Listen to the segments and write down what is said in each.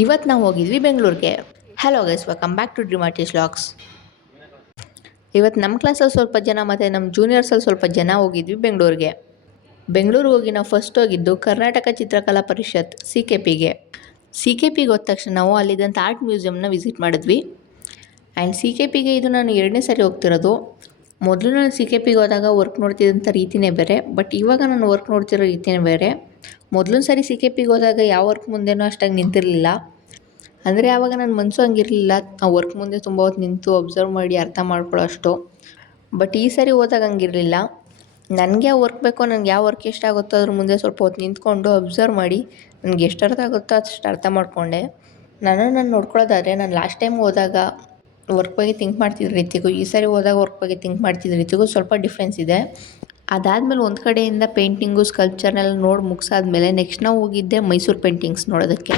ಇವತ್ತು ನಾವು ಹೋಗಿದ್ವಿ ಬೆಂಗಳೂರಿಗೆ. Hello guys, welcome back to dream artist vlogs. ಇವತ್ತು ನಮ್ಮ ಕ್ಲಾಸಲ್ಲಿ ಸ್ವಲ್ಪ ಜನ ಮತ್ತು ನಮ್ಮ ಜೂನಿಯರ್ಸಲ್ಲಿ ಸ್ವಲ್ಪ ಜನ ಹೋಗಿದ್ವಿ ಬೆಂಗಳೂರಿಗೆ. ಬೆಂಗಳೂರಿಗೆ ಹೋಗಿ ನಾವು ಫಸ್ಟ್ ಹೋಗಿದ್ದು ಕರ್ನಾಟಕ ಚಿತ್ರಕಲಾ ಪರಿಷತ್ ಸಿ ಕೆ ಪಿಗೆ ಹೋದ ತಕ್ಷಣ ನಾವು ಅಲ್ಲಿದ್ದಂಥ ಆರ್ಟ್ ಮ್ಯೂಸಿಯಮ್ನ ವಿಸಿಟ್ ಮಾಡಿದ್ವಿ. ಆ್ಯಂಡ್ ಸಿ ಕೆ ಪಿಗೆ ಇದು ನಾನು 2ನೇ ಸಾರಿ ಹೋಗ್ತಿರೋದು. ಮೊದಲು ನಾನು ಸಿ ಕೆ ಪಿಗೆ ಹೋದಾಗ ವರ್ಕ್ ನೋಡ್ತಿದ್ದಂಥ ರೀತಿಯೇ ಬೇರೆ, ಬಟ್ ಇವಾಗ ನಾನು ವರ್ಕ್ ನೋಡ್ತಿರೋ ರೀತಿಯೇ ಬೇರೆ. ಮೊದಲೊಂದು ಸಾರಿ ಸಿ ಕೆ ಪಿಗೆ ಹೋದಾಗ ಯಾವ ವರ್ಕ್ ಮುಂದೆನೂ ಅಷ್ಟಾಗಿ ನಿಂತಿರಲಿಲ್ಲ. ಅಂದರೆ ಆವಾಗ ನನ್ನ ಮನಸ್ಸು ಹಂಗಿರಲಿಲ್ಲ, ಆ ವರ್ಕ್ ಮುಂದೆ ತುಂಬ ಹೊತ್ತು ನಿಂತು ಅಬ್ಸರ್ವ್ ಮಾಡಿ ಅರ್ಥ ಮಾಡ್ಕೊಳ್ಳೋ ಅಷ್ಟು. ಬಟ್ ಈ ಸಾರಿ ಹೋದಾಗ ಹಂಗಿರಲಿಲ್ಲ. ನನಗೆ ಯಾವ ವರ್ಕ್ ಬೇಕೋ, ನನಗೆ ಯಾವ ವರ್ಕ್ ಇಷ್ಟ ಆಗುತ್ತೋ ಅದ್ರ ಮುಂದೆ ಸ್ವಲ್ಪ ಹೊತ್ತು ನಿಂತ್ಕೊಂಡು ಅಬ್ಸರ್ವ್ ಮಾಡಿ ನನಗೆ ಎಷ್ಟು ಅರ್ಥ ಆಗುತ್ತೋ ಅಷ್ಟು ಅರ್ಥ ಮಾಡಿಕೊಂಡೆ. ನಾನು ನೋಡ್ಕೊಳ್ಳೋದಾದರೆ, ನಾನು ಲಾಸ್ಟ್ ಟೈಮ್ ಹೋದಾಗ ವರ್ಕ್ ಬಗ್ಗೆ ಥಿಂಕ್ ಮಾಡ್ತಿದ್ದ ರೀತಿಗೂ ಈ ಸಾರಿ ಹೋದಾಗ ವರ್ಕ್ ಬಗ್ಗೆ ಥಿಂಕ್ ಮಾಡ್ತಿದ್ದ ರೀತಿಗೂ ಸ್ವಲ್ಪ ಡಿಫ್ರೆನ್ಸ್ ಇದೆ. ಅದಾದಮೇಲೆ ಒಂದು ಕಡೆಯಿಂದ ಪೇಂಟಿಂಗು ಸ್ಕಲ್ಪ್ಚರ್ನೆಲ್ಲ ನೋಡಿ ಮುಗಿಸಾದ್ಮೇಲೆ ನೆಕ್ಸ್ಟ್ ನಾವು ಹೋಗಿದ್ದೆ ಮೈಸೂರು ಪೇಂಟಿಂಗ್ಸ್ ನೋಡೋದಕ್ಕೆ.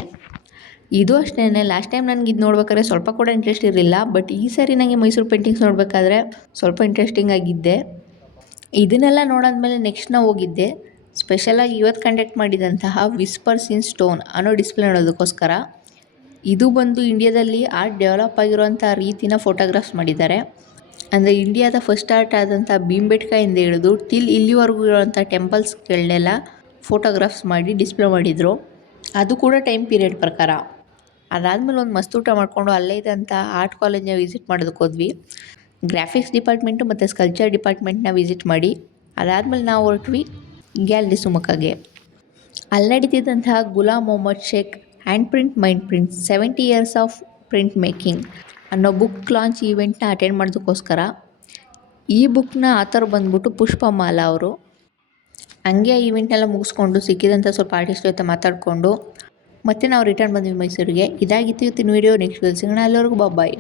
ಇದು ಅಷ್ಟೇ, ಲಾಸ್ಟ್ ಟೈಮ್ ನನಗೆ ಇದು ನೋಡ್ಬೇಕಾದ್ರೆ ಸ್ವಲ್ಪ ಕೂಡ ಇಂಟ್ರೆಸ್ಟ್ ಇರಲಿಲ್ಲ, ಬಟ್ ಈ ಸಾರಿ ನನಗೆ ಮೈಸೂರು ಪೇಂಟಿಂಗ್ಸ್ ನೋಡಬೇಕಾದ್ರೆ ಸ್ವಲ್ಪ ಇಂಟ್ರೆಸ್ಟಿಂಗ್ ಆಗಿದ್ದೆ. ಇದನ್ನೆಲ್ಲ ನೋಡಾದ್ಮೇಲೆ ನೆಕ್ಸ್ಟ್ ನಾವು ಹೋಗಿದ್ದೆ ಸ್ಪೆಷಲಾಗಿ ಇವತ್ತು ಕಂಡಕ್ಟ್ ಮಾಡಿದಂತಹ ವಿಸ್ಪರ್ಸ್ ಇನ್ ಸ್ಟೋನ್ ಅನ್ನೋ ಡಿಸ್ಪ್ಲೇ ನೋಡೋದಕ್ಕೋಸ್ಕರ. ಇದು ಬಂದು ಇಂಡಿಯಾದಲ್ಲಿ ಆರ್ಟ್ ಡೆವಲಪ್ ಆಗಿರುವಂಥ ರೀತಿನ ಫೋಟೋಗ್ರಾಫ್ಸ್ ಮಾಡಿದ್ದಾರೆ. ಅಂದರೆ ಇಂಡಿಯಾದ ಫಸ್ಟ್ ಆರ್ಟ್ ಆದಂಥ ಭೀಮ್ಬೇಟ್ಕಾಯಿಂದ ಹಿಡಿದು ಟಿಲ್ ಇಲ್ಲಿವರೆಗೂ ಇರುವಂಥ ಟೆಂಪಲ್ಸ್ಗಳನ್ನೆಲ್ಲ ಫೋಟೋಗ್ರಾಫ್ಸ್ ಮಾಡಿ ಡಿಸ್ಪ್ಲೇ ಮಾಡಿದರು, ಅದು ಕೂಡ ಟೈಮ್ ಪೀರಿಯಡ್ ಪ್ರಕಾರ. ಅದಾದಮೇಲೆ ಒಂದು ಮಸ್ತ್ ಊಟ ಮಾಡಿಕೊಂಡು ಅಲ್ಲೇ ಇದ್ದಂಥ ಆರ್ಟ್ ಕಾಲೇಜ್ನ ವಿಸಿಟ್ ಮಾಡೋದಕ್ಕೆ ಹೋದ್ವಿ. ಗ್ರಾಫಿಕ್ಸ್ ಡಿಪಾರ್ಟ್ಮೆಂಟು ಮತ್ತು ಸ್ಕಲ್ಪ್ಚರ್ ಡಿಪಾರ್ಟ್ಮೆಂಟ್ನ ವಿಸಿಟ್ ಮಾಡಿ ಅದಾದಮೇಲೆ ನಾವು ಹೊರಟ್ವಿ ಗ್ಯಾಲರಿ ಸುಮಕಾಗೆ. ಅಲ್ಲಿ ನಡೀತಿದ್ದಂತಹ Gulam Mohammed Sheikh hand print mind print 70 years of print making ಅನ್ನೋ ಬುಕ್ ಲಾಂಚ್ ಈವೆಂಟ್ನ ಅಟೆಂಡ್ ಮಾಡೋದಕ್ಕೋಸ್ಕರ. ಈ ಬುಕ್ನ ಆಥರ್ ಬಂದ್ಬಿಟ್ಟು ಪುಷ್ಪಮಾಲಾ ಅವರು. ಹಂಗೆ ಈವೆಂಟ್ನೆಲ್ಲ ಮುಗಿಸ್ಕೊಂಡು ಸಿಕ್ಕಿದಂಥ ಸ್ವಲ್ಪ ಆರ್ಟಿಸ್ಟ್ ಜೊತೆ ಮಾತಾಡಿಕೊಂಡು ಮತ್ತೆ ನಾವು ರಿಟರ್ನ್ ಬಂದ್ವಿ ಮೈಸೂರಿಗೆ. ಇದಾಗಿತ್ತು ಇವತ್ತಿನ ವೀಡಿಯೋ. ನೆಕ್ಸ್ಟ್ ಸಿಗೋಣ, ಅಲ್ಲಿವರೆಗೂ ಬಾಯ್.